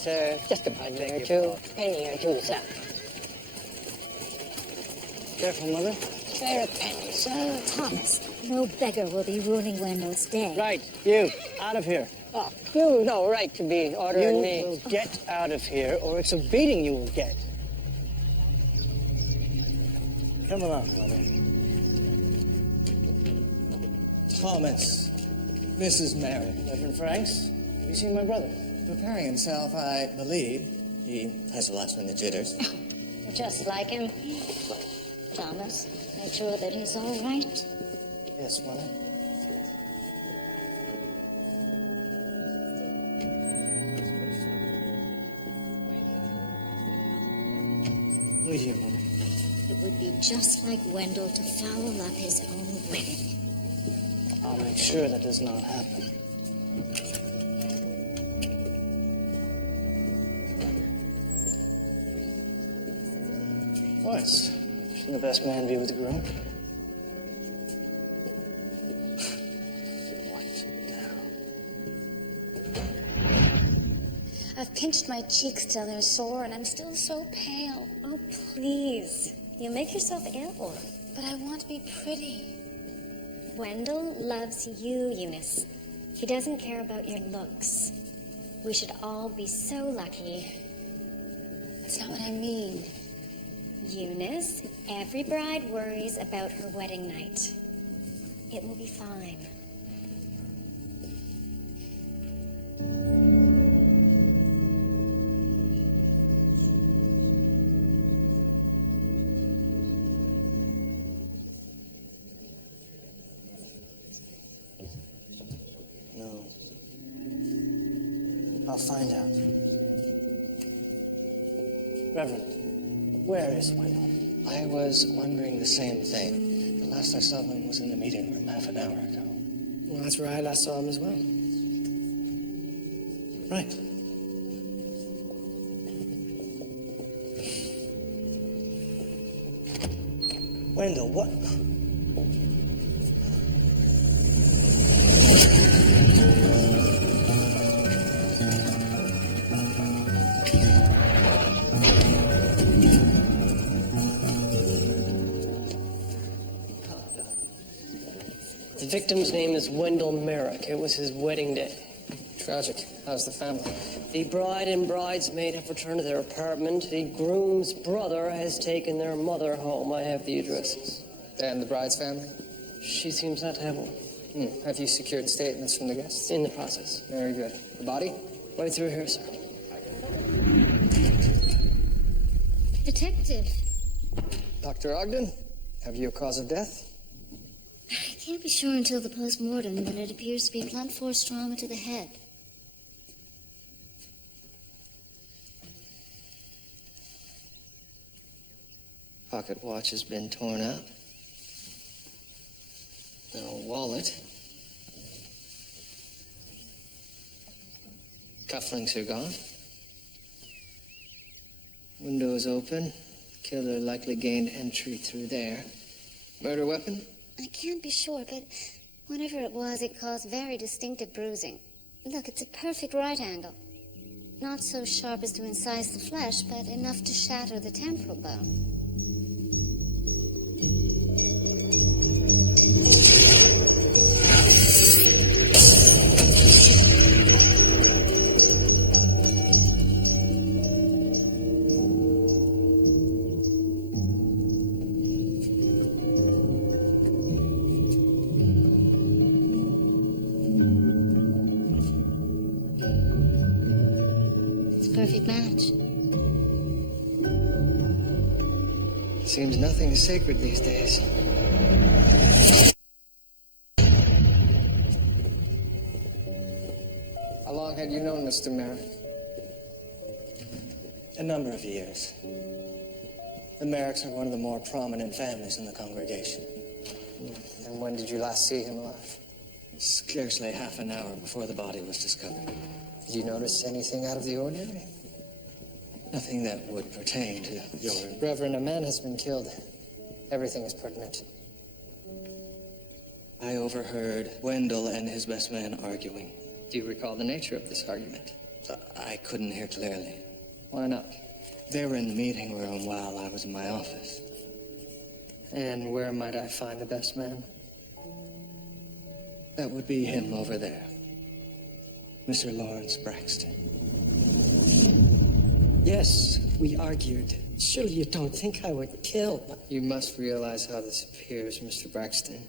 sir. Just a penny or two. Penny or two, sir. Careful, Mother. Spare a penny, sir. Thomas, no beggar will be ruining Wendell's day. Right, you, out of here. Oh, you no right to be ordering You me. will get out of here, or it's a beating you will get. Come along, Mother. Thomas, this is Mary. Reverend Franks, have you seen my brother? Preparing himself, I believe. He has the last minute jitters. Just like him. Thomas, make sure that he's all right. Yes, Mother. Wait here, Mother. It would be just like Wendell to foul up his own wedding. I'll make sure that does not happen. What? Shouldn't the best man be with the groom? What now? I've pinched my cheeks till they're sore, and I'm still so pale. Oh, please. You make yourself ill. But I want to be pretty. Wendell loves you, Eunice. He doesn't care about your looks. We should all be so lucky. That's not what I mean. Eunice, every bride worries about her wedding night. It will be fine. No. I'll find out. Reverend, where is Wendell? I was wondering the same thing. The last I saw him was in the meeting room half an hour ago. Well, that's where I last saw him as well. Right. Wendell, what? The victim's name is Wendell Merrick. It was his wedding day. Tragic. How's the family? The bride and bridesmaid have returned to their apartment. The groom's brother has taken their mother home. I have the addresses. And the bride's family? She seems not to have one. Have you secured statements from the guests? In the process. Very good. The body? Right through here, sir. Detective, Dr. Ogden, have you a cause of death? I can't be sure until the post-mortem, but it appears to be blunt force trauma to the head. Pocket watch has been torn out. No wallet. Cufflinks are gone. Windows open. Killer likely gained entry through there. Murder weapon? I can't be sure, but whatever it was, it caused very distinctive bruising. Look, it's a perfect right angle. Not so sharp as to incise the flesh, but enough to shatter the temporal bone. Perfect match. Seems nothing is sacred these days. How long had you known Mr. Merrick? A number of years. The Merricks are one of the more prominent families in the congregation. And when did you last see him alive? Scarcely half an hour before the body was discovered. Did you notice anything out of the ordinary? Nothing that would pertain to your... Reverend, a man has been killed. Everything is pertinent. I overheard Wendell and his best man arguing. Do you recall the nature of this argument? I couldn't hear clearly. Why not? They were in the meeting room while I was in my office. And where might I find the best man? That would be him over there. Mr. Lawrence Braxton. Yes, we argued. Surely you don't think I would kill. You must realize how this appears, Mr. Braxton.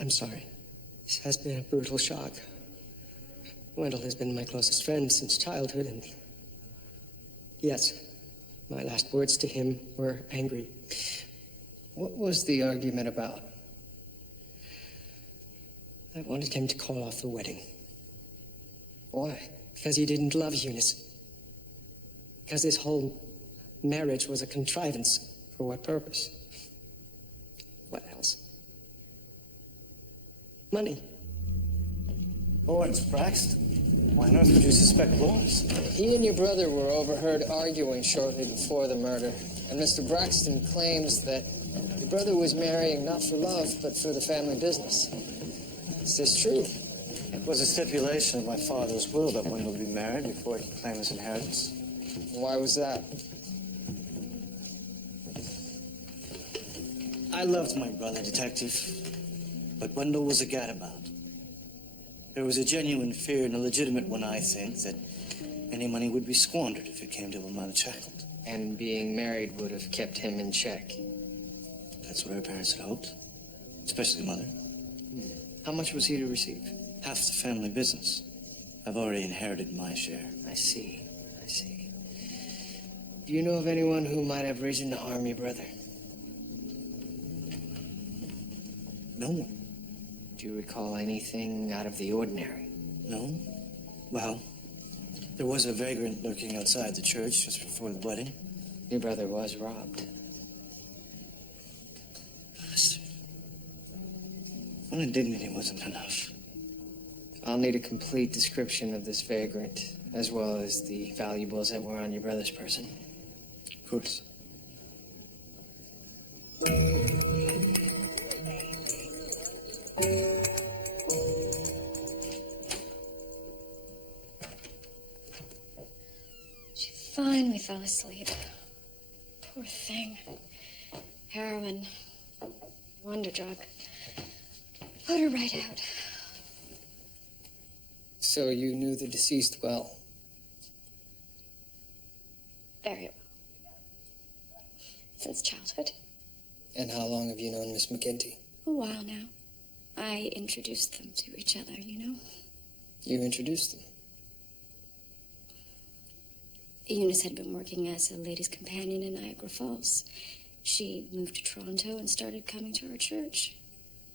I'm sorry. This has been a brutal shock. Wendell has been my closest friend since childhood, and yes, my last words to him were angry. What was the argument about? I wanted him to call off the wedding. Why? Because he didn't love Eunice. Because this whole marriage was a contrivance. For what purpose? What else? Money. Lawrence Braxton? Why on earth would you suspect Lawrence? He and your brother were overheard arguing shortly before the murder, and Mr. Braxton claims that your brother was marrying not for love, but for the family business. Is this true? It was a stipulation of my father's will that Wendell be married before he could claim his inheritance. Why was that? I loved my brother, Detective, but Wendell was a gadabout. There was a genuine fear, and a legitimate one, I think, that any money would be squandered if it came to him unshackled. And being married would have kept him in check. That's what our parents had hoped, especially Mother. How much was he to receive? Half the family business. I've already inherited my share. I see. Do you know of anyone who might have reason to harm your brother? No one. Do you recall anything out of the ordinary? No? Well, there was a vagrant lurking outside the church just before the wedding. Your brother was robbed. Bastard. One indignity wasn't enough. I'll need a complete description of this vagrant, as well as the valuables that were on your brother's person. Of course. She finally fell asleep. Poor thing. Heroin. Wonder drug. Put her right out. So you knew the deceased well? Very well. Since childhood. And how long have you known Miss McGinty? A while now. I introduced them to each other, you know. You introduced them? Eunice had been working as a ladies' companion in Niagara Falls. She moved to Toronto and started coming to our church.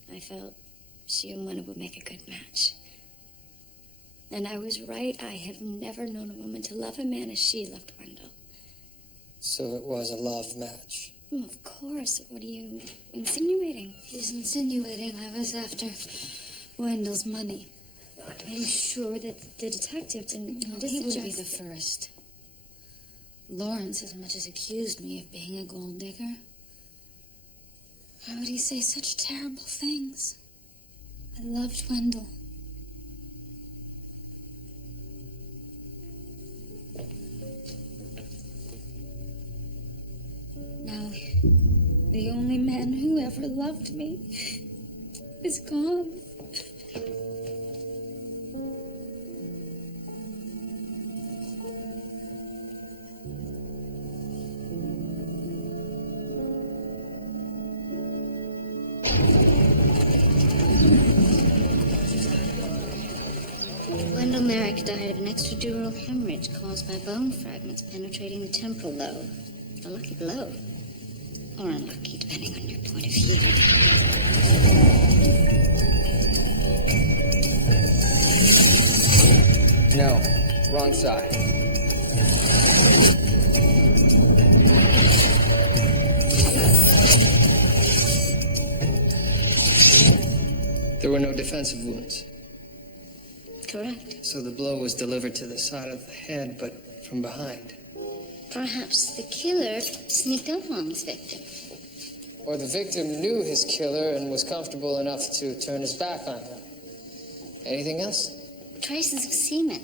I felt she and Wendell would make a good match. And I was right. I have never known a woman to love a man as she loved Wendell. So it was a love match? Well, of course. What are you insinuating? He's insinuating I was after Wendell's money. I'm sure that the detective didn't No, he would be the first. Lawrence as much as accused me of being a gold digger. Why would he say such terrible things? I loved Wendell. Now, the only man who ever loved me is gone. Wendell Merrick died of an extradural hemorrhage caused by bone fragments penetrating the temporal lobe. A lucky blow. Or unlucky, depending on your point of view. No, wrong side. There were no defensive wounds. Correct. So the blow was delivered to the side of the head, but from behind. Perhaps the killer sneaked up on his victim. Or the victim knew his killer and was comfortable enough to turn his back on him. Anything else? traces of semen.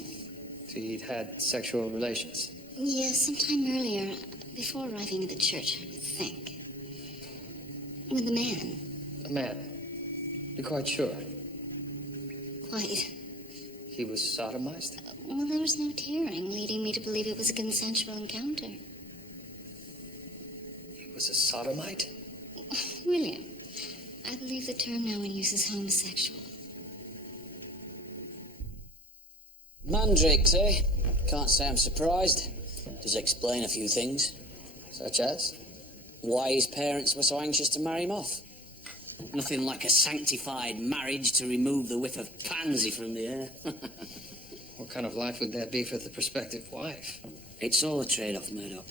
So he'd had sexual relations. Yes, sometime earlier, before arriving at the church, I think. With a man. A man? You're quite sure? Quite. He was sodomized? Well, there was no tearing, leading me to believe it was a consensual encounter. He was a sodomite? William, I believe the term now in use is homosexual. Mandrakes, eh? Can't say I'm surprised. Does explain a few things. Such as? Why his parents were so anxious to marry him off. Nothing like a sanctified marriage to remove the whiff of pansy from the air. What kind of life would that be for the prospective wife? It's all a trade-off, Murdoch.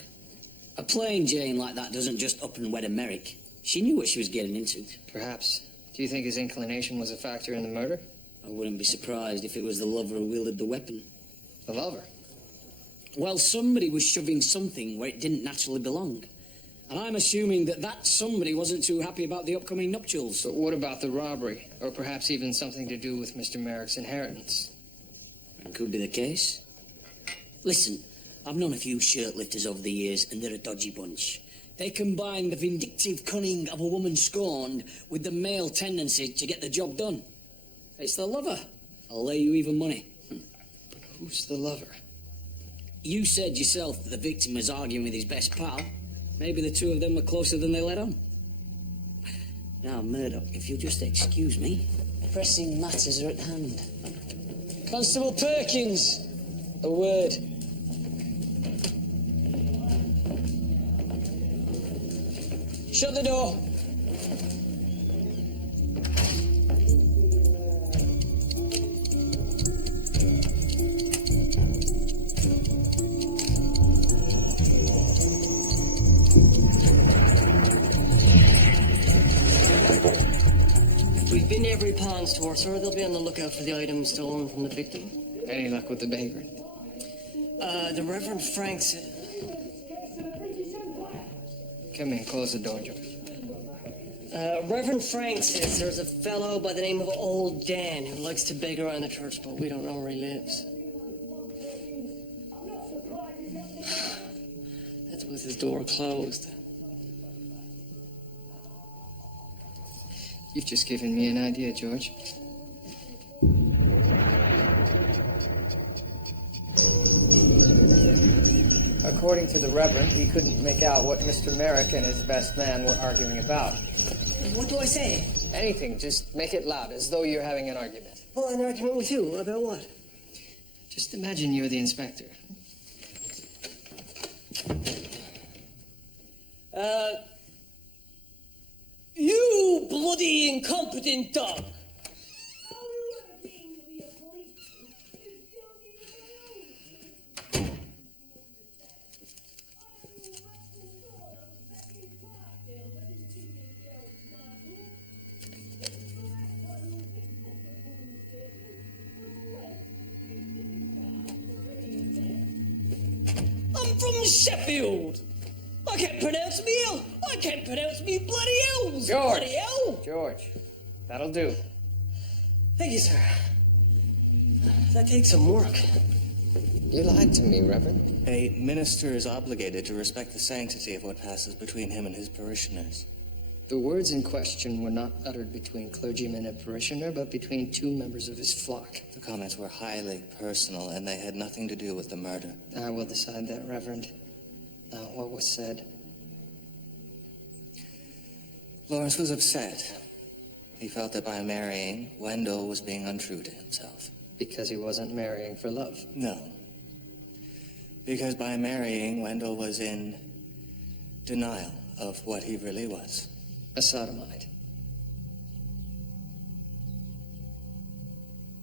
A plain Jane like that doesn't just up and wed a Merrick. She knew what she was getting into. Perhaps. Do you think his inclination was a factor in the murder? I wouldn't be surprised if it was the lover who wielded the weapon. The lover? Well, somebody was shoving something where it didn't naturally belong. And I'm assuming that that somebody wasn't too happy about the upcoming nuptials. But what about the robbery? Or perhaps even something to do with Mr. Merrick's inheritance? It could be the case. Listen, I've known a few shirt-lifters over the years, and they're a dodgy bunch. They combine the vindictive cunning of a woman scorned with the male tendency to get the job done. It's the lover. I'll lay you even money. But who's the lover? You said yourself that the victim was arguing with his best pal. Maybe the two of them were closer than they let on. Now, Murdoch, if you'll just excuse me. Pressing matters are at hand. Constable Perkins, a word. Shut the door. We've been to every pawn store, sir. They'll be on the lookout for the items stolen from the victim. Any luck with the vagrant? The Reverend Frank said... Come in, close the door, George. Reverend Frank says there's a fellow by the name of Old Dan who likes to beg around the church, but we don't know where he lives. That's with his door closed. You've just given me an idea, George. According to the Reverend, he couldn't make out what Mr. Merrick and his best man were arguing about. What do I say? Anything, just make it loud, as though you're having an argument. Well, an argument with you. About what? Just imagine you're the inspector. You bloody incompetent dog! I'm from Sheffield. I can't pronounce me L. I can't pronounce me bloody L's. George. Bloody L. George, that'll do. Thank you, sir. That takes some work. You lied to me, Reverend. A minister is obligated to respect the sanctity of what passes between him and his parishioners. The words in question were not uttered between clergyman and parishioner, but between two members of his flock. The comments were highly personal, and they had nothing to do with the murder. I will decide that, Reverend. Now, what was said? Lawrence was upset. He felt that by marrying, Wendell was being untrue to himself. Because he wasn't marrying for love. No. Because by marrying, Wendell was in denial of what he really was. A sodomite.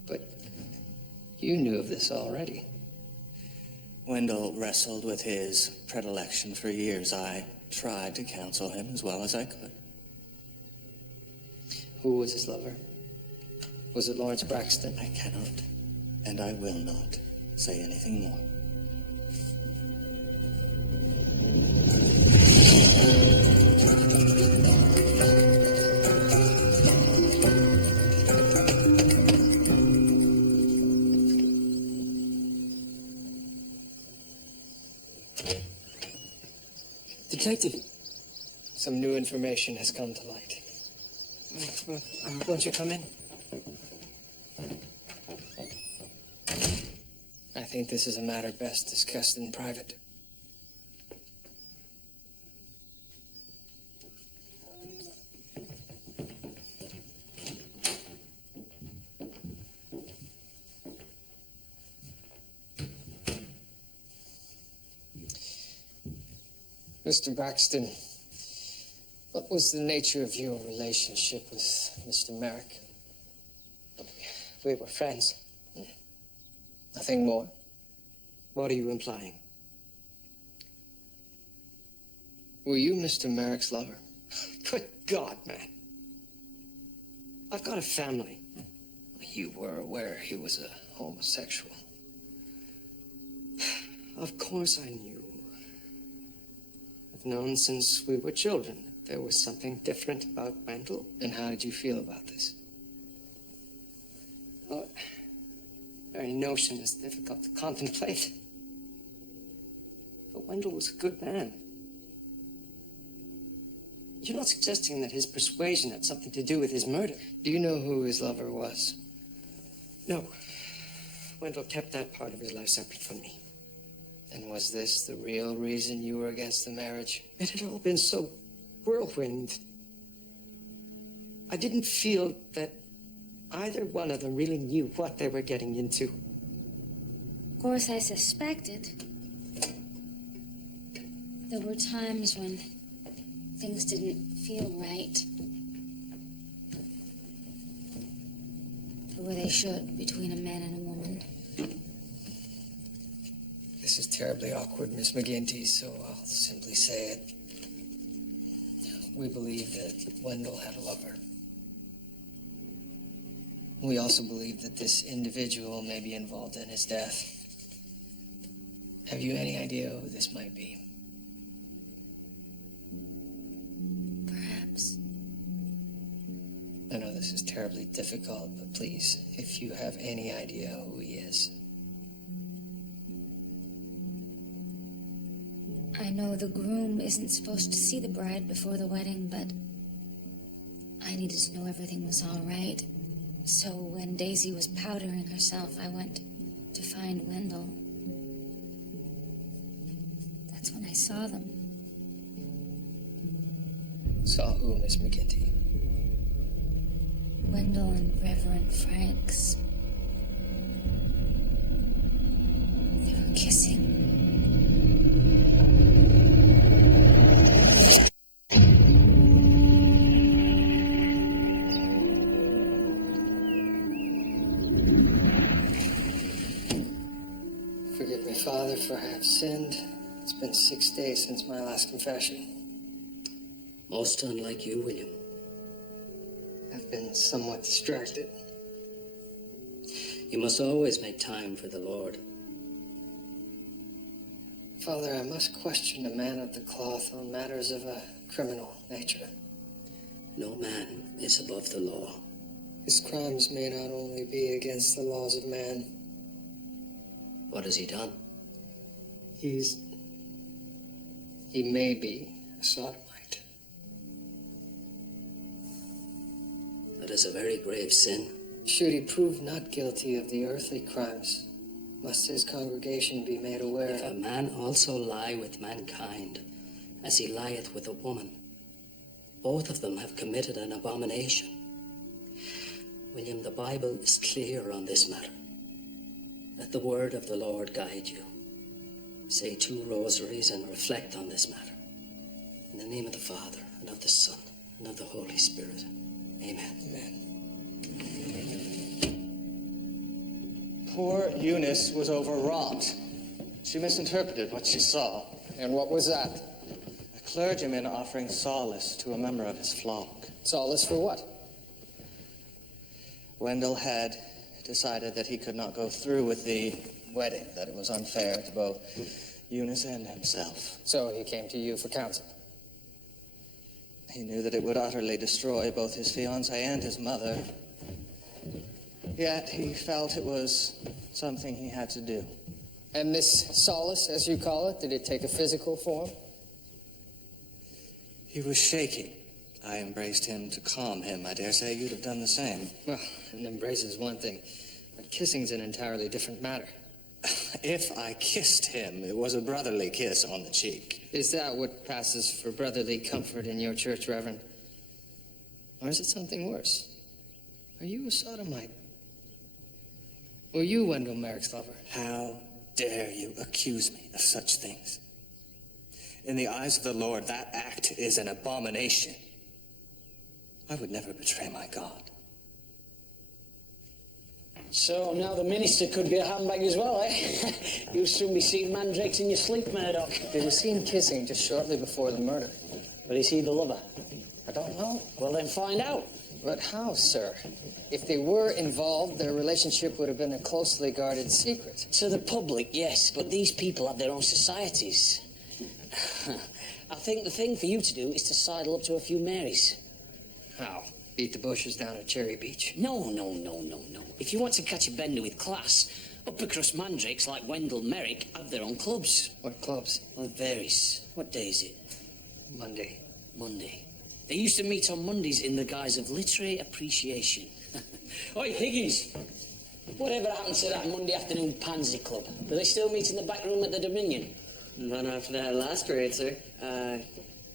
But you knew of this already. Wendell wrestled with his predilection for years. I tried to counsel him as well as I could. Who was his lover? Was it Lawrence Braxton? I cannot, and I will not, say anything more. Detective, Some new information has come to light. won't you come in? I think this is a matter best discussed in private. Mr. Braxton, what was the nature of your relationship with Mr. Merrick? We were friends. Nothing more? What are you implying? Were you Mr. Merrick's lover? Good God, man. I've got a family. You were aware he was a homosexual. Of course I knew. I've known since we were children that there was something different about Wendell. And how did you feel about this? Well, the very notion is difficult to contemplate. But Wendell was a good man. You're not suggesting that his persuasion had something to do with his murder? Do you know who his lover was? No. Wendell kept that part of his life separate from me. And was this the real reason you were against the marriage? It had all been so whirlwind. I didn't feel that either one of them really knew what they were getting into. Of course, I suspected. There were times when things didn't feel right. The way they should between a man and a woman. This is terribly awkward, Miss McGinty, so I'll simply say it. We believe that Wendell had a lover. We also believe that this individual may be involved in his death. Have you any idea who this might be? Perhaps. I know this is terribly difficult, but please, if you have any idea who he is. I know the groom isn't supposed to see the bride before the wedding, but I needed to know everything was all right. So when Daisy was powdering herself, I went to find Wendell. That's when I saw them. Saw who, Miss McGinty? Wendell and Reverend Franks. They were kissing. Forgive me, Father, for I have sinned. It's been 6 days since my last confession. Most unlike you, William. I've been somewhat distracted. You must always make time for the Lord. Father, I must question a man of the cloth on matters of a criminal nature. No man is above the law. His crimes may not only be against the laws of man. What has he done? He may be a sodomite. That is a very grave sin. Should he prove not guilty of the earthly crimes, must his congregation be made aware. If a man also lie with mankind, as he lieth with a woman, both of them have committed an abomination. William, the Bible is clear on this matter. Let the word of the Lord guide you. Say 2 rosaries and reflect on this matter. In the name of the Father, and of the Son, and of the Holy Spirit. Amen. Amen. Poor Eunice was overwrought. She misinterpreted what she saw. And what was that? A clergyman offering solace to a member of his flock. Solace for what? Wendell had decided that he could not go through with the wedding, that it was unfair to both Eunice and himself. So he came to you for counsel. He knew that it would utterly destroy both his fiancée and his mother. Yet he felt it was something he had to do. And this solace, as you call it, did it take a physical form? He was shaking. I embraced him to calm him. I dare say you'd have done the same. Well, an embrace is one thing, but kissing's an entirely different matter. If I kissed him, it was a brotherly kiss on the cheek. Is that what passes for brotherly comfort in your church, Reverend? Or is it something worse? Are you a sodomite? Were you Wendell Merrick's lover? How dare you accuse me of such things? In the eyes of the Lord, that act is an abomination. I would never betray my God. So now the minister could be a handbag as well, eh? You'll soon be seeing mandrakes in your sleep, Murdoch. They were seen kissing just shortly before the murder. But is he the lover? I don't know. Well, then find out. But how, sir? If they were involved, their relationship would have been a closely guarded secret. To the public, yes, but these people have their own societies. I think the thing for you to do is to sidle up to a few Marys. How? Beat the bushes down at Cherry Beach? No. If you want to catch a bender with class, upper-crust mandrakes like Wendell Merrick have their own clubs. What clubs? Well, it varies. What day is it? Monday. Monday. They used to meet on Mondays in the guise of literary appreciation. Oi, Higgins! Whatever happened to that Monday afternoon pansy club? Do they still meet in the back room at the Dominion? Not after that last raid, sir.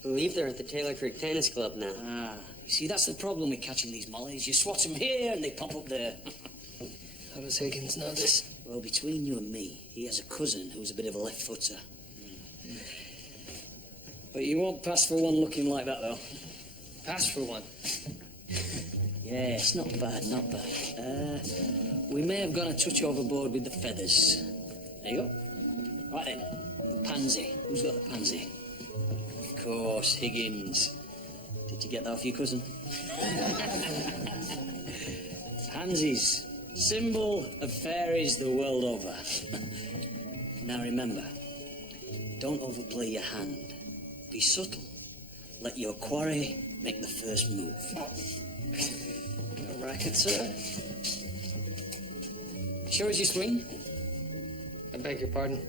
Believe they're at the Taylor Creek Tennis Club now. Ah, you see, that's the problem with catching these mollies. You swat them here and they pop up there. How does Higgins know this? Well, between you and me, he has a cousin who's a bit of a left-footer. But you won't pass for one looking like that, though. Pass for one. Yes, not bad, not bad. We may have gone a touch overboard with the feathers. There you go. Right then, pansy. Who's got the pansy? Of course, Higgins. Did you get that off your cousin? Pansies, symbol of fairies the world over. Now remember, don't overplay your hand. Be subtle. Let your quarry make the first move. A racket, sir? Sure as your swing? I beg your pardon?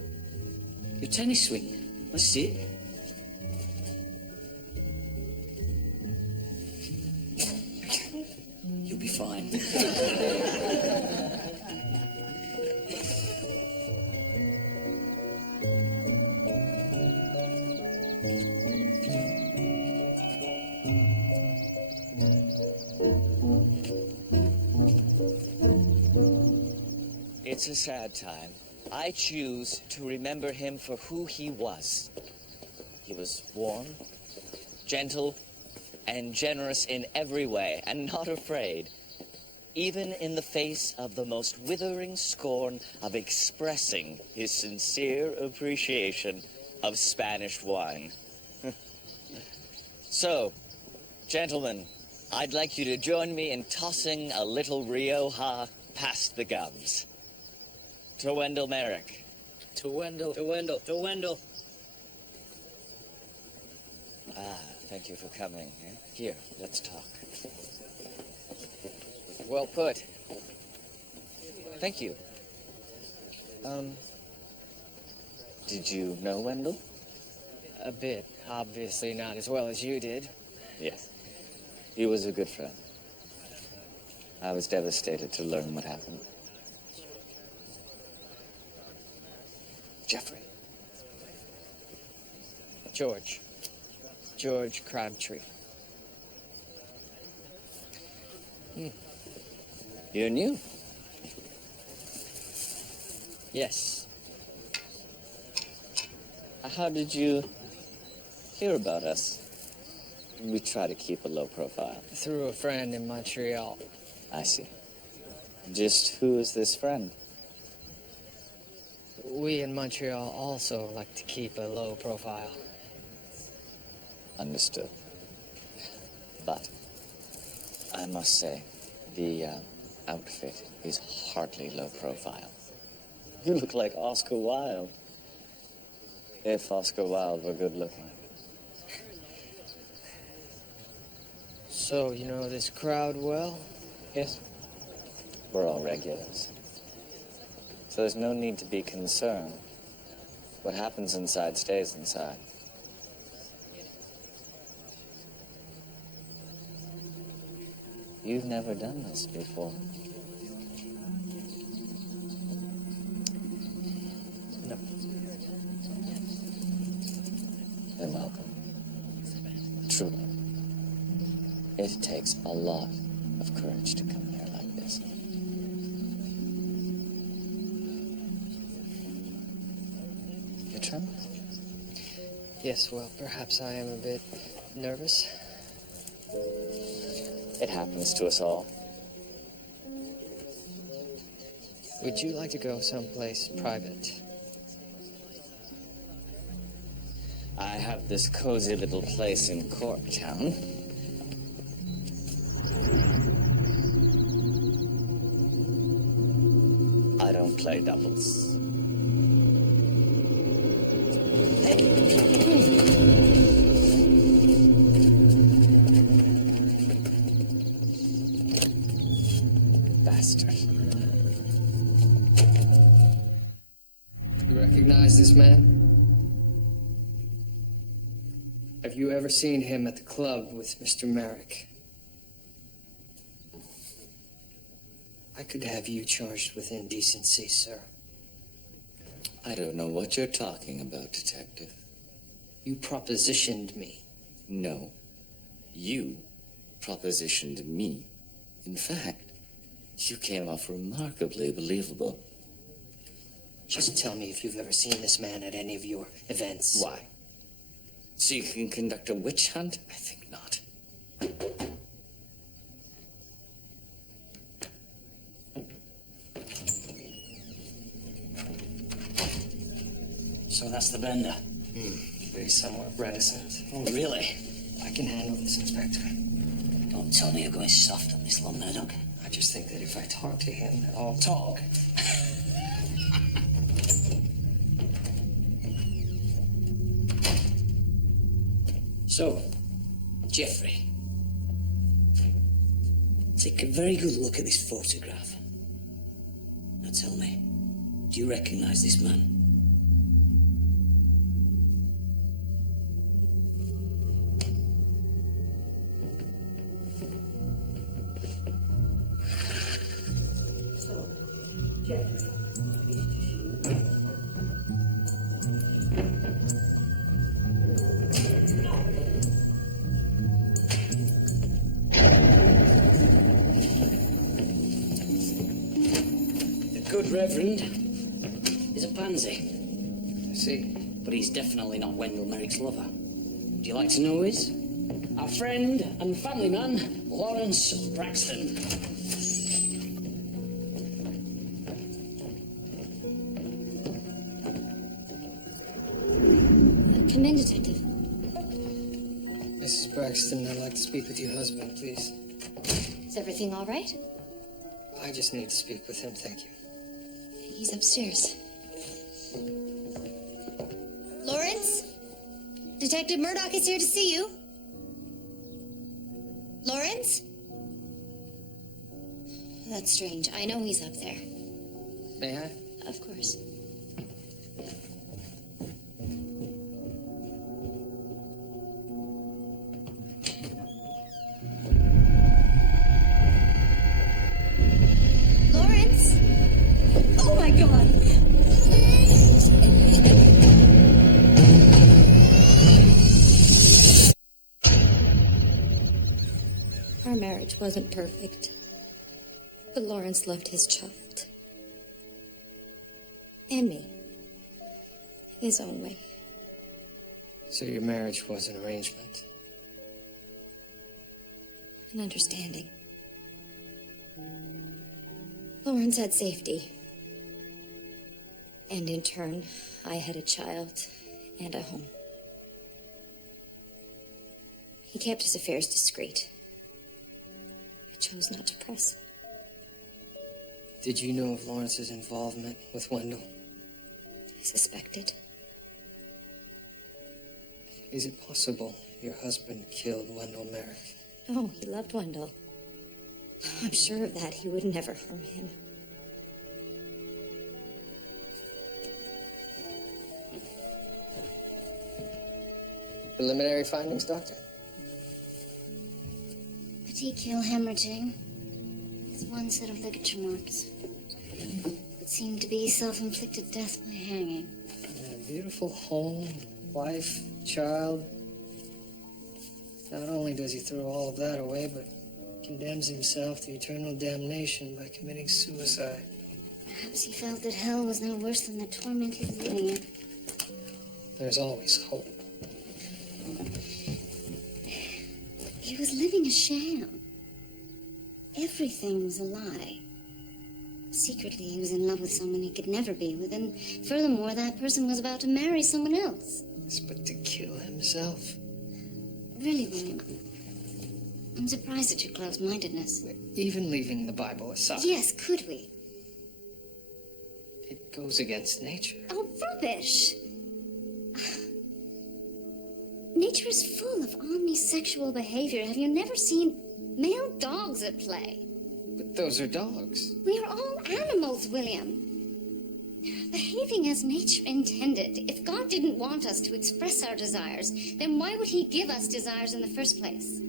Your tennis swing. Let's see it. You'll be fine. It's a sad time. I choose to remember him for who he was. He was warm, gentle, and generous in every way, and not afraid, even in the face of the most withering scorn, of expressing his sincere appreciation of Spanish wine. So, gentlemen, I'd like you to join me in tossing a little Rioja past the gums. To Wendell Merrick. To Wendell. To Wendell. To Wendell. Thank you for coming. Here, let's talk. Well put. Thank you. Did you know Wendell? A bit. Obviously not as well as you did. Yes. He was a good friend. I was devastated to learn what happened. Jeffrey. George Crabtree. You knew? Yes. How did you hear about us? We try to keep a low profile. Through a friend in Montreal. I see. Just who is this friend? We in Montreal also like to keep a low profile. Understood. But I must say, the outfit is hardly low profile. You look like Oscar Wilde. If Oscar Wilde were good looking. So, you know this crowd well? Yes. We're all regulars. So there's no need to be concerned. What happens inside stays inside. You've never done this before. No. Then welcome. Truly. It takes a lot of courage to come here like this. You tremble? Yes, well, perhaps I am a bit nervous. It happens to us all. Would you like to go someplace private? I have this cozy little place in Corktown. I don't play doubles. Bastard. You recognize this man? Have you ever seen him at the club with Mr. Merrick? I could have you charged with indecency, sir. I don't know what you're talking about, Detective. You propositioned me. No. You propositioned me. In fact, you came off remarkably believable. Just tell me if you've ever seen this man at any of your events. Why? So you can conduct a witch hunt? I think not. So that's the bender. Very somewhat reticent. Oh, really? I can handle this, Inspector. Don't tell me you're going soft on this, Murdoch. I just think that if I talk to him, I'll talk. So, Jeffrey, take a very good look at this photograph. Now tell me, do you recognize this man? Good Reverend is a pansy. I see. But he's definitely not Wendell Merrick's lover. Would you like to know who is? Our friend and family man, Lawrence Braxton. Come in, Detective. Mrs. Braxton, I'd like to speak with your husband, please. Is everything all right? I just need to speak with him, thank you. He's upstairs. Lawrence? Detective Murdoch is here to see you. Lawrence? That's strange. I know he's up there. May I? Of course. Lawrence? Oh my God! Our marriage wasn't perfect, but Lawrence loved his child. And me. In his own way. So your marriage was an arrangement? An understanding. Lawrence had safety. And in turn, I had a child and a home. He kept his affairs discreet. I chose not to press. Did you know of Lawrence's involvement with Wendell? I suspected. Is it possible your husband killed Wendell Merrick? No, he loved Wendell. I'm sure of that. He would never harm him. Preliminary findings, Doctor? Petechial hemorrhaging. There's one set of ligature marks. It seemed to be self-inflicted death by hanging. A beautiful home, wife, child. Not only does he throw all of that away, but condemns himself to eternal damnation by committing suicide. Perhaps he felt that hell was no worse than the torment he was living in. There's always hope. He was living a sham. Everything was a lie. Secretly, he was in love with someone he could never be with, and furthermore, that person was about to marry someone else. But to kill himself? Really, William, I'm surprised at your close-mindedness. Even leaving the Bible aside. Yes, could we? It goes against nature. Oh, rubbish! Nature is full of omnisexual behavior. Have you never seen male dogs at play? But those are dogs. We are all animals, William. Behaving as nature intended. If God didn't want us to express our desires, then why would he give us desires in the first place?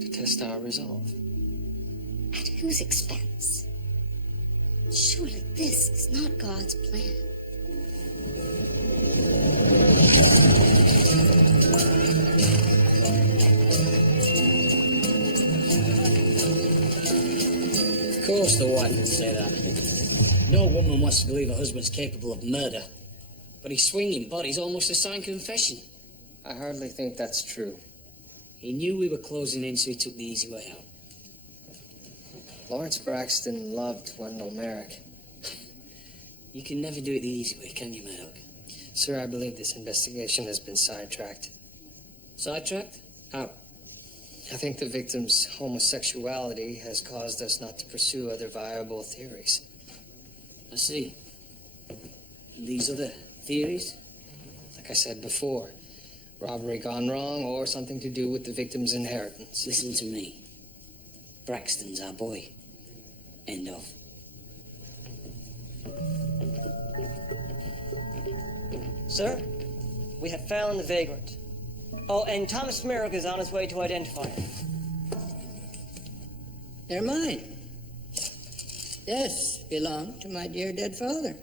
To test our resolve. At whose expense? Surely this is not God's plan. Of course the wife would say that. No woman wants to believe her husband's capable of murder. But he's swinging bodies almost a signed confession. I hardly think that's true. He knew we were closing in, so he took the easy way out. Lawrence Braxton loved Wendell Merrick. You can never do it the easy way, can you, Murdoch? Sir, I believe this investigation has been sidetracked. Sidetracked? How? I think the victim's homosexuality has caused us not to pursue other viable theories. I see. And these other theories? Like I said before, robbery gone wrong or something to do with the victim's inheritance. Listen to me. Braxton's our boy. End of. Sir, we have found the vagrant. Oh, and Thomas Merrick is on his way to identify him. They're mine. This belonged to my dear dead father.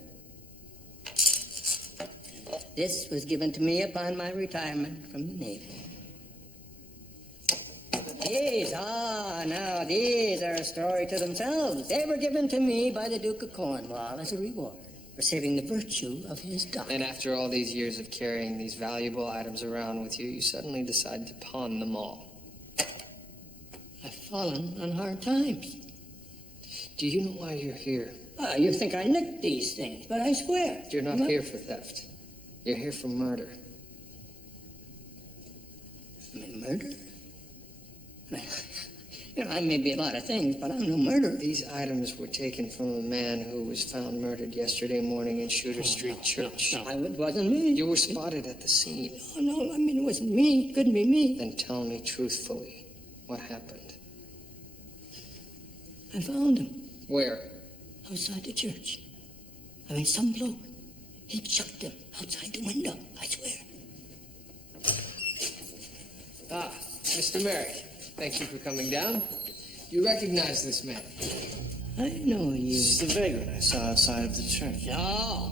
This was given to me upon my retirement from the Navy. These are a story to themselves. They were given to me by the Duke of Cornwall as a reward for saving the virtue of his daughter. And after all these years of carrying these valuable items around with you, you suddenly decide to pawn them all. I've fallen on hard times. Do you know why you're here? You think I nicked these things, but I swear. You're not here for theft. You're here for murder. Murder? I may be a lot of things, but I'm no murderer. These items were taken from a man who was found murdered yesterday morning in Shooter Street Church. No, it wasn't me. You were spotted at the scene. No, it wasn't me. It couldn't be me. Then tell me truthfully, what happened? I found him. Where? Outside the church. Some bloke. He chucked him outside the window, I swear. Ah, Mr. Merrick. Thank you for coming down. You recognize this man? I know you. This is the vagrant I saw outside of the church. No.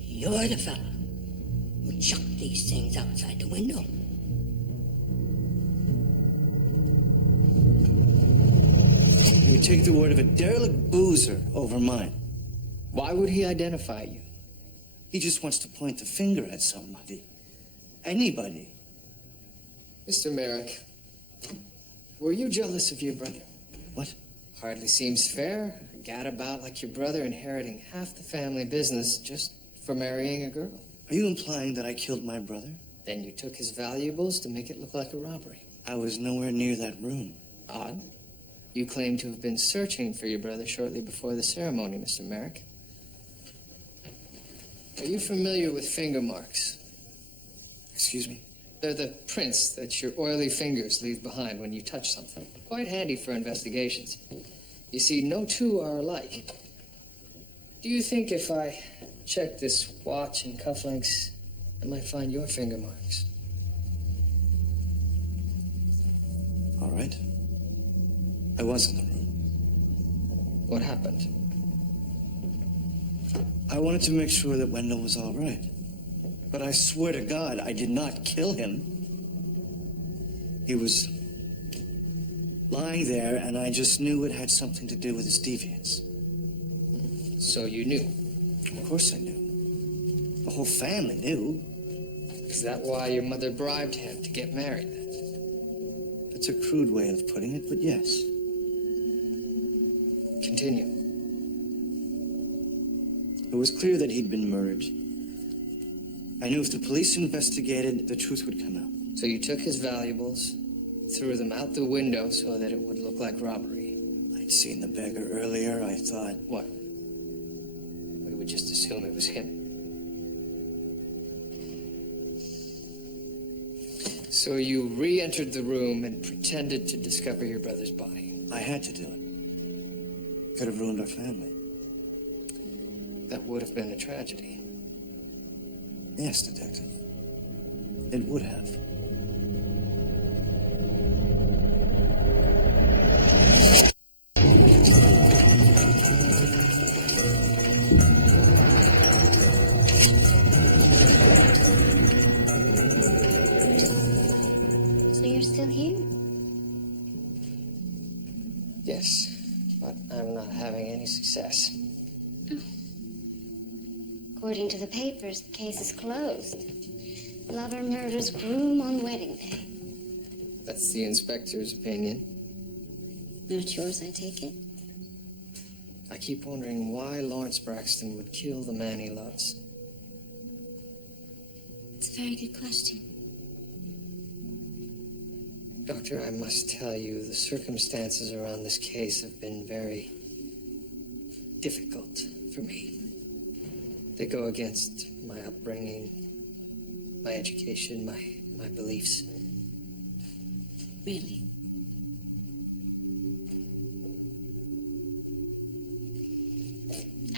You're the fella who chucked these things outside the window. You take the word of a derelict boozer over mine. Why would he identify you? He just wants to point the finger at somebody. Anybody. Mr. Merrick, were you jealous of your brother? What? Hardly seems fair. A gadabout like your brother inheriting half the family business just for marrying a girl. Are you implying that I killed my brother? Then you took his valuables to make it look like a robbery. I was nowhere near that room. Odd. You claim to have been searching for your brother shortly before the ceremony, Mr. Merrick. Are you familiar with finger marks? Excuse me? They're the prints that your oily fingers leave behind when you touch something. Quite handy for investigations. You see, no two are alike. Do you think if I check this watch and cufflinks, I might find your finger marks. All right. I was in the room. What happened? I wanted to make sure that Wendell was all right. But I swear to God, I did not kill him. He was lying there, and I just knew it had something to do with his deviance. So you knew? Of course I knew. The whole family knew. Is that why your mother bribed him to get married? It's a crude way of putting it, but yes. Continue. It was clear that he'd been murdered. I knew if the police investigated, the truth would come out. So you took his valuables, threw them out the window so that it would look like robbery. I'd seen the beggar earlier. I thought... What? We would just assume it was him. So you re-entered the room and pretended to discover your brother's body. I had to do it. Could have ruined our family. That would have been a tragedy. Yes, Detective. It would have. So you're still here? Yes, but I'm not having any success. According to the papers, the case is closed. Lover murders groom on wedding day. That's the inspector's opinion. Not yours, I take it? I keep wondering why Lawrence Braxton would kill the man he loves. It's a very good question. Doctor, I must tell you, the circumstances around this case have been very difficult for me. They go against my upbringing, my education, my beliefs. Really?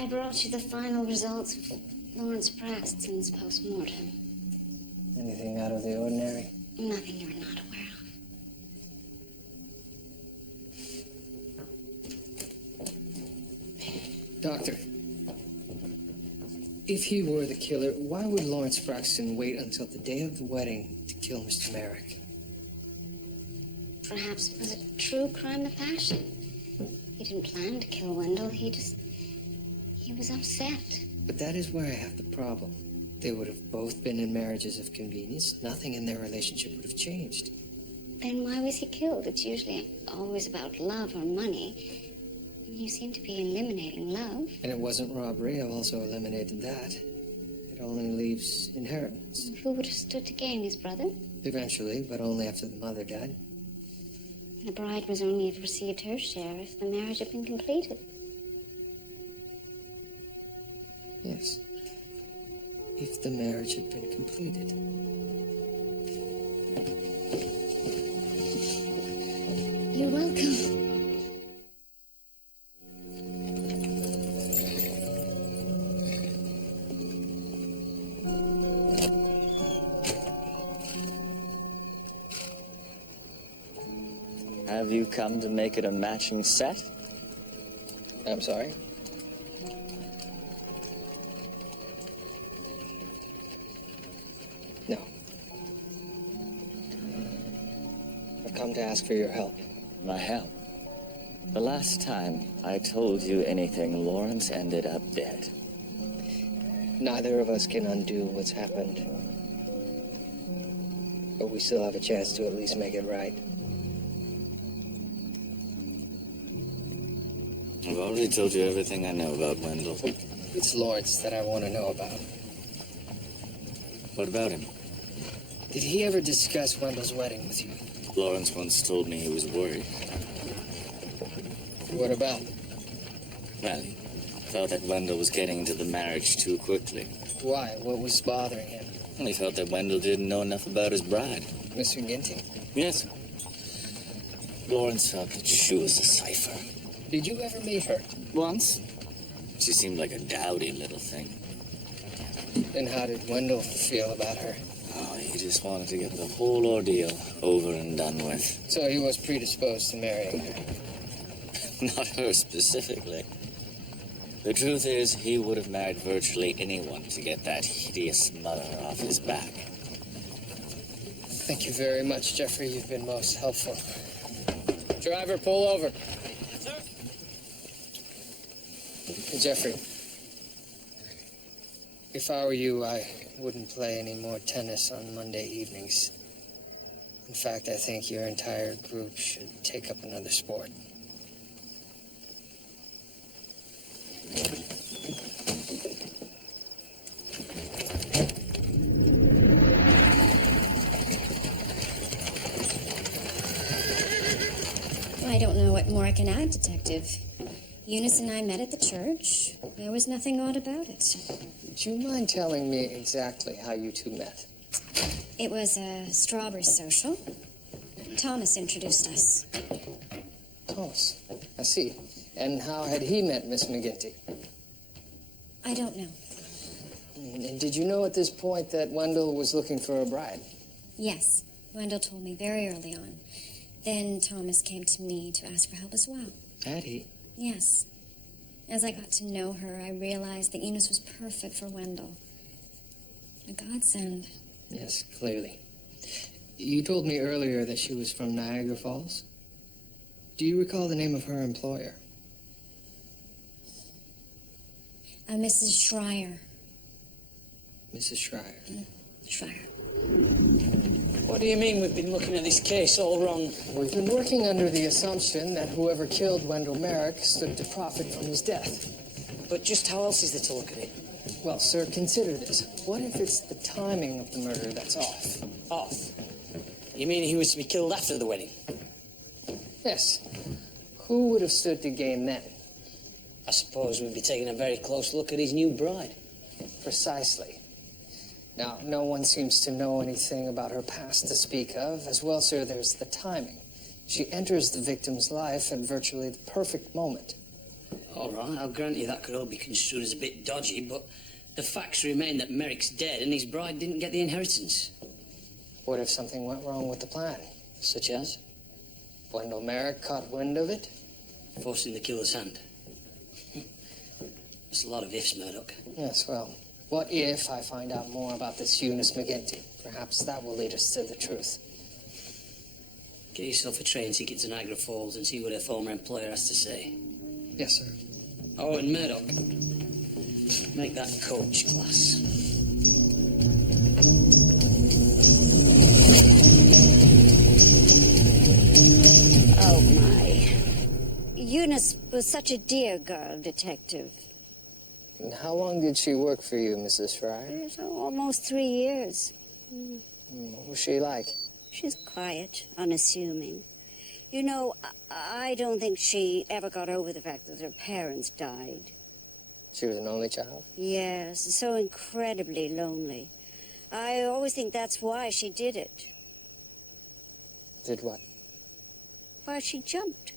I brought you the final results of Lawrence Braxton's post-mortem. Anything out of the ordinary? Nothing you're not aware of. Doctor, if he were the killer, why would Lawrence Braxton wait until the day of the wedding to kill Mr. Merrick? Perhaps it was a true crime of passion. He didn't plan to kill Wendell. He was upset. But that is where I have the problem. They would have both been in marriages of convenience. Nothing in their relationship would have changed. Then why was he killed? It's usually always about love or money. You seem to be eliminating love. And it wasn't robbery. I've also eliminated that. It only leaves inheritance. Who would have stood to gain, his brother? Eventually, but only after the mother died. The bride was only have received her share if the marriage had been completed. Yes. If the marriage had been completed. You're welcome. Have you come to make it a matching set? I'm sorry? No. I've come to ask for your help. My help? The last time I told you anything, Lawrence ended up dead. Neither of us can undo what's happened. But we still have a chance to at least make it right. I've already told you everything I know about Wendell. It's Lawrence that I want to know about. What about him? Did he ever discuss Wendell's wedding with you? Lawrence once told me he was worried. What about? Well, he felt that Wendell was getting into the marriage too quickly. Why? What was bothering him? Well, he felt that Wendell didn't know enough about his bride. Mr. Ginty? Yes. Lawrence felt that she was a cipher. Did you ever meet her? Once. She seemed like a dowdy little thing. And how did Wendell feel about her? Oh, he just wanted to get the whole ordeal over and done with. So he was predisposed to marrying her? Not her specifically. The truth is, he would have married virtually anyone to get that hideous mother off his back. Thank you very much, Jeffrey. You've been most helpful. Driver, pull over. Sir? Hey, Jeffrey. If I were you, I wouldn't play any more tennis on Monday evenings. In fact, I think your entire group should take up another sport. I don't know what more I can add, Detective. Eunice and I met at the church. There was nothing odd about it. Would you mind telling me exactly how you two met? It was a strawberry social. Thomas introduced us. Thomas, I see. And how had he met Miss McGinty? I don't know. And did you know at this point that Wendell was looking for a bride? Yes, Wendell told me very early on. Then Thomas came to me to ask for help as well. Addie? Yes. As I got to know her, I realized that Eunice was perfect for Wendell. A godsend. Yes, clearly. You told me earlier that she was from Niagara Falls. Do you recall the name of her employer? Mrs. Schreier. Mrs. Schreier. Schreier. What do you mean we've been looking at this case all wrong? We've been working under the assumption that whoever killed Wendell Merrick stood to profit from his death. But just how else is there to look at it? Well, sir, consider this. What if it's the timing of the murder that's off? Off? You mean he was to be killed after the wedding? Yes. Who would have stood to gain then? I suppose we'd be taking a very close look at his new bride. Precisely. Now, no one seems to know anything about her past to speak of. As well, sir, there's the timing. She enters the victim's life at virtually the perfect moment. All right, I'll grant you that could all be construed as a bit dodgy, but the facts remain that Merrick's dead and his bride didn't get the inheritance. What if something went wrong with the plan? Such as? Wendell Merrick caught wind of it? Forcing the killer's hand. There's a lot of ifs, Murdoch. Yes, well, what if I find out more about this Eunice McGinty? Perhaps that will lead us to the truth. Get yourself a train ticket to Niagara Falls and see what her former employer has to say. Yes, sir. Oh, and Murdoch, make that coach class. Oh, my. Eunice was such a dear girl, Detective. And how long did she work for you, Mrs. Fryer? It's almost 3 years. What was she like? She's quiet, unassuming. You know, I don't think she ever got over the fact that her parents died. She was an only child? Yes, so incredibly lonely. I always think that's why she did it. Did what? Why, she jumped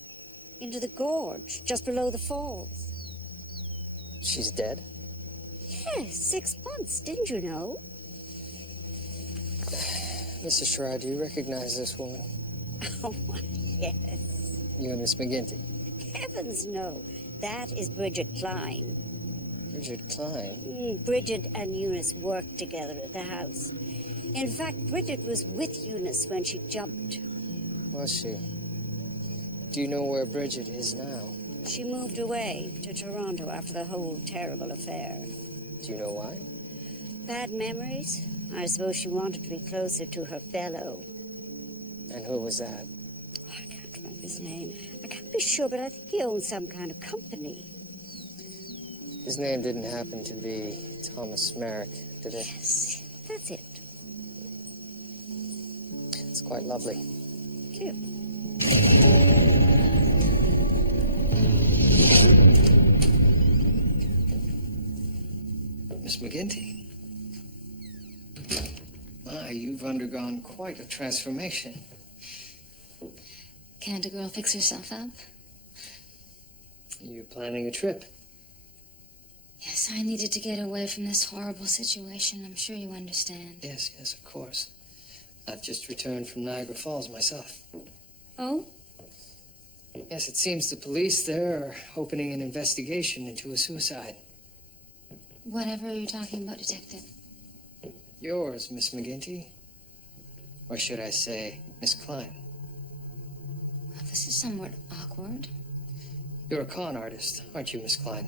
into the gorge just below the falls. She's dead? Yes, 6 months, didn't you know? Mrs. Schreier, do you recognize this woman? Oh, yes. Eunice McGinty. Heavens, no. That is Bridget Klein. Bridget Klein? Bridget and Eunice worked together at the house. In fact, Bridget was with Eunice when she jumped. Was she? Do you know where Bridget is now? She moved away to Toronto after the whole terrible affair. Do you know why? Bad memories? I suppose she wanted to be closer to her fellow. And who was that? Oh, I can't remember his name. I can't be sure, but I think he owned some kind of company. His name didn't happen to be Thomas Merrick, did it? Yes, that's it. It's quite lovely. Thank you. Miss McGinty. My, you've undergone quite a transformation. Can't a girl fix herself up? You're planning a trip. Yes, I needed to get away from this horrible situation. I'm sure you understand. Yes, of course. I've just returned from Niagara Falls myself. Oh? Yes, it seems the police there are opening an investigation into a suicide. Whatever are you talking about, Detective? Yours, Miss McGinty. Or should I say, Miss Klein. Well, this is somewhat awkward. You're a con artist, aren't you, Miss Klein?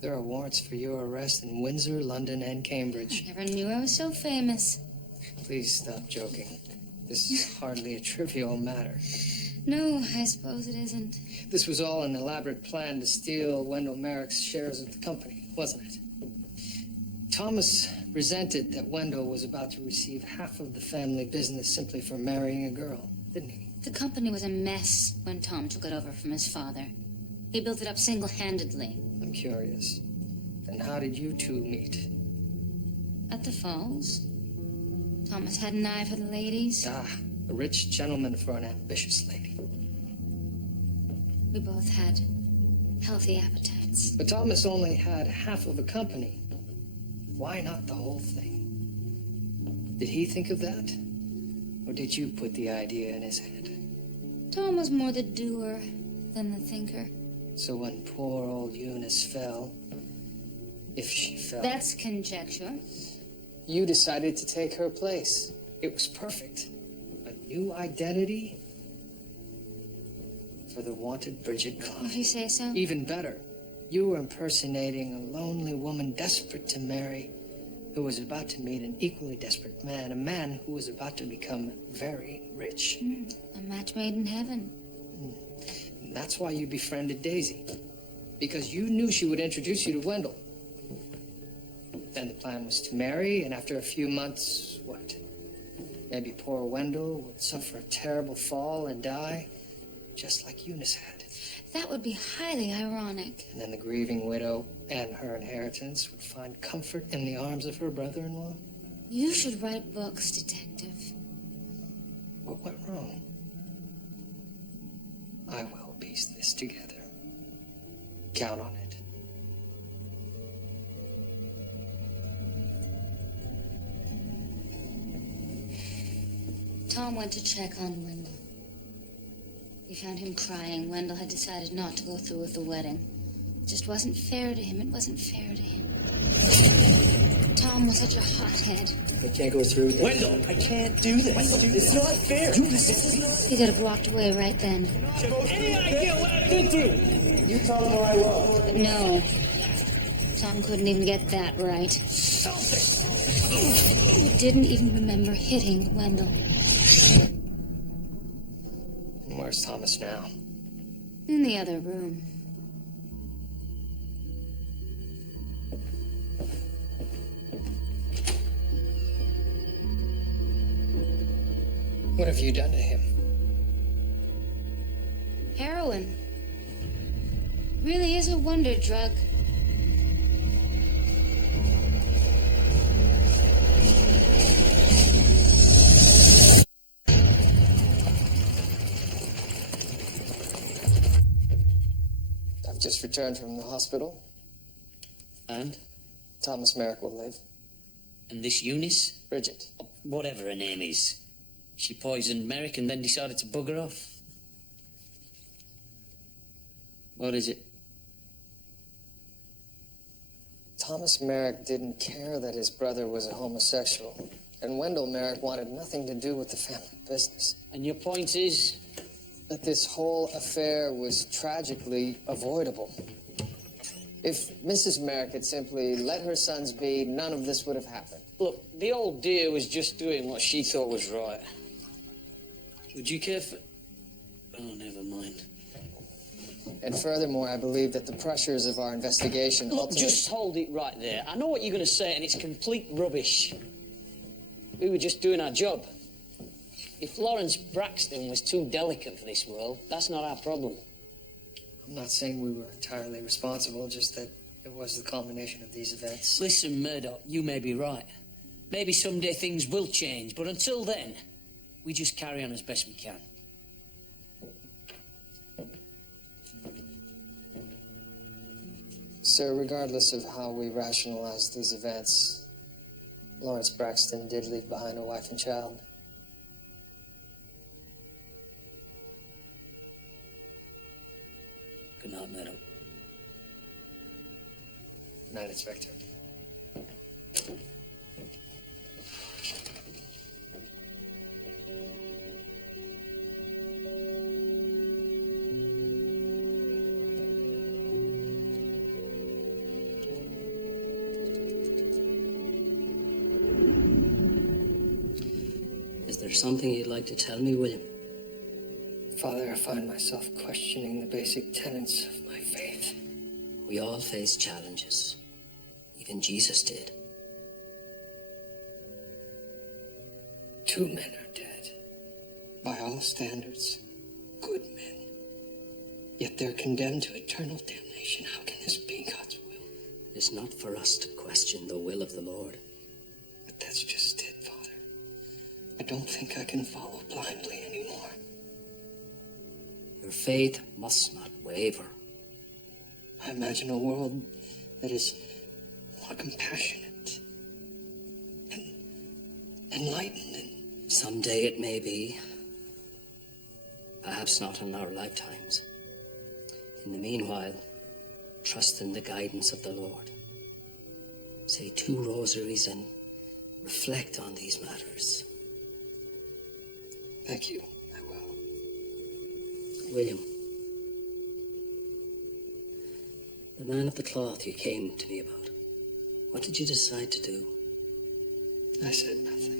There are warrants for your arrest in Windsor, London, and Cambridge. I never knew I was so famous. Please stop joking. This is hardly a trivial matter. No, I suppose it isn't. This was all an elaborate plan to steal Wendell Merrick's shares of the company, wasn't it? Thomas resented that Wendell was about to receive half of the family business simply for marrying a girl, didn't he? The company was a mess when Tom took it over from his father. He built it up single-handedly. I'm curious. And how did you two meet? At the falls. Thomas had an eye for the ladies. Ah, a rich gentleman for an ambitious lady. We both had healthy appetites. But Thomas only had half of a company. Why not the whole thing? Did he think of that? Or did you put the idea in his head? Tom was more the doer than the thinker. So when poor old Eunice fell, if she fell... That's conjecture. You decided to take her place. It was perfect. A new identity for the wanted Bridget Klein. If you say so. Even better, you were impersonating a lonely woman desperate to marry, who was about to meet an equally desperate man, a man who was about to become very rich. A match made in heaven. And that's why you befriended Daisy, because you knew she would introduce you to Wendell. Then the plan was to marry, and after a few months, what? Maybe poor Wendell would suffer a terrible fall and die, just like Eunice had. That would be highly ironic. And then the grieving widow and her inheritance would find comfort in the arms of her brother-in-law. You should write books, Detective. What went wrong? I will piece this together. Count on it. Tom went to check on Wendell. He found him crying. Wendell had decided not to go through with the wedding. It just wasn't fair to him. It wasn't fair to him. Tom was such a hothead. I can't go through this. Wendell, I can't do this. Wendell, it's not fair. He could have walked away right then. Any idea what I've been through? You tell him or I will. But no. Tom couldn't even get that right. He didn't even remember hitting Wendell. Where's Thomas now? In the other room. What have you done to him? Heroin. Really is a wonder drug. I've just returned from the hospital. And? Thomas Merrick will live. And this Eunice? Bridget. Whatever her name is. She poisoned Merrick and then decided to bugger off. What is it? Thomas Merrick didn't care that his brother was a homosexual, and Wendell Merrick wanted nothing to do with the family business. And your point is? That this whole affair was tragically avoidable. If Mrs. Merrick had simply let her sons be, none of this would have happened. Look, the old dear was just doing what she thought was right. Would you care for... Oh, never mind. And furthermore, I believe that the pressures of our investigation... Look, just hold it right there. I know what you're going to say, and it's complete rubbish. We were just doing our job. If Lawrence Braxton was too delicate for this world, that's not our problem. I'm not saying we were entirely responsible, just that it was the culmination of these events. Listen, Murdoch, you may be right. Maybe someday things will change, but until then, we just carry on as best we can. Sir, regardless of how we rationalize these events, Lawrence Braxton did leave behind a wife and child. Good night, Murdoch. Good night, Inspector. Is there something you'd like to tell me, William? Father, I find myself questioning the basic tenets of my faith. We all face challenges. Even Jesus did. 2 men are dead. By all standards, good men. Yet they're condemned to eternal damnation. How can this be God's will? It's not for us to question the will of the Lord. But that's just it, Father. I don't think I can follow blindly anymore. Your faith must not waver. I imagine a world that is more compassionate and enlightened. And someday it may be. Perhaps not in our lifetimes. In the meanwhile, trust in the guidance of the Lord. Say 2 rosaries and reflect on these matters. Thank you. I will. William, the man of the cloth you came to me about, what did you decide to do? I said nothing.